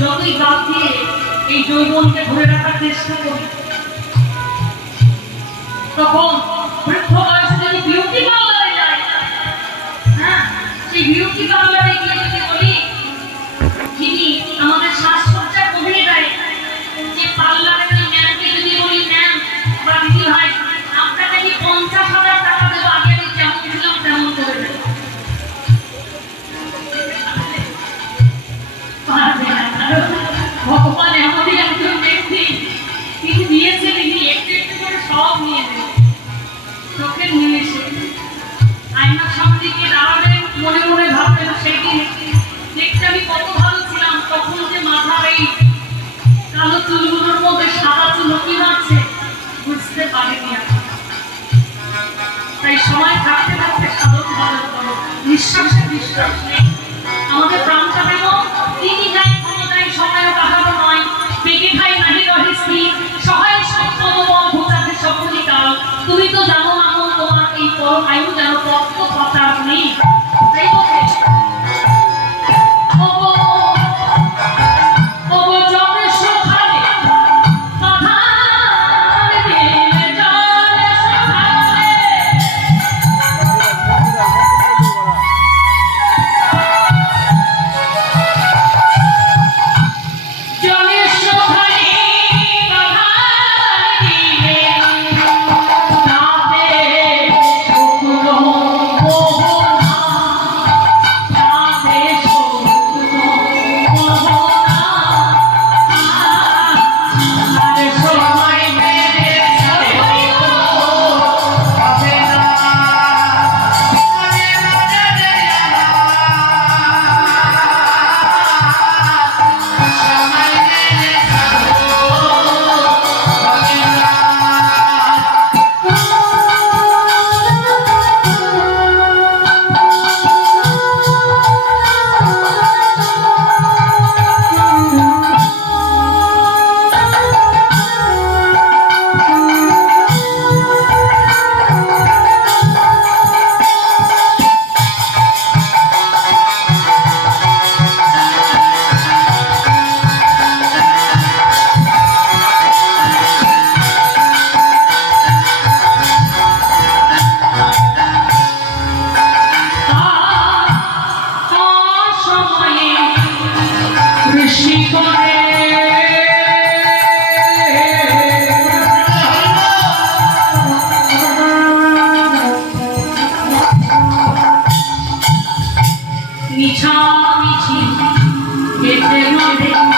যতই গাছ দিয়ে এই যৌবনকে ধরে রাখার চেষ্টা করি, তখন বৃদ্ধ বয়সে যদি বিউটি পার্লারে যায়, হ্যাঁ, সেই বিউটি পার্লারে গিয়ে যদি বলি যিনি আমাদের শ্বাসসজ্জা কমিয়ে দেয়, যে পার্লারের ওই ম্যামকে যদি বলি ম্যাম বা দিদি ভাই আপনাকে কি 50,000 টাকা দেবো, আগে আমি যেমন ছিলাম তেমন করে দেবো, ভগবান এমনই একজন ব্যক্তি, তিনি দিয়েছেন, তিনি একটু একটু করে সব নিয়ে নেন। চোখের নিমেষে আয়নার সামনে গিয়ে দাঁড়াবেন, মনে মনে ভাববেন সেই দিন দেখতে আমি কত ভালো ছিলাম, তখন যে মাথার এই কালো চুলগুলোর মধ্যে সাদা চুল কি হচ্ছে বুঝতে পারিনি। তাই সময় থাকতে থাকতে সাধন ভালো করো, নিঃশ্বাসে বিশ্বাস নেই, আমাদের প্রাণটা দেব তিনি যাই ক্ষমতায় সময়ও কাটানো নয়, পেটে খাই নাহি রহে স্থির, সহায় সত্যবল ভূতাতে সকলই কাল, তুমি তো জানো না তোমার এই পরম আয়ু যেন তত্ত্ব কথা নেই। তাই বলছে মিছামিছি যেতে হবে।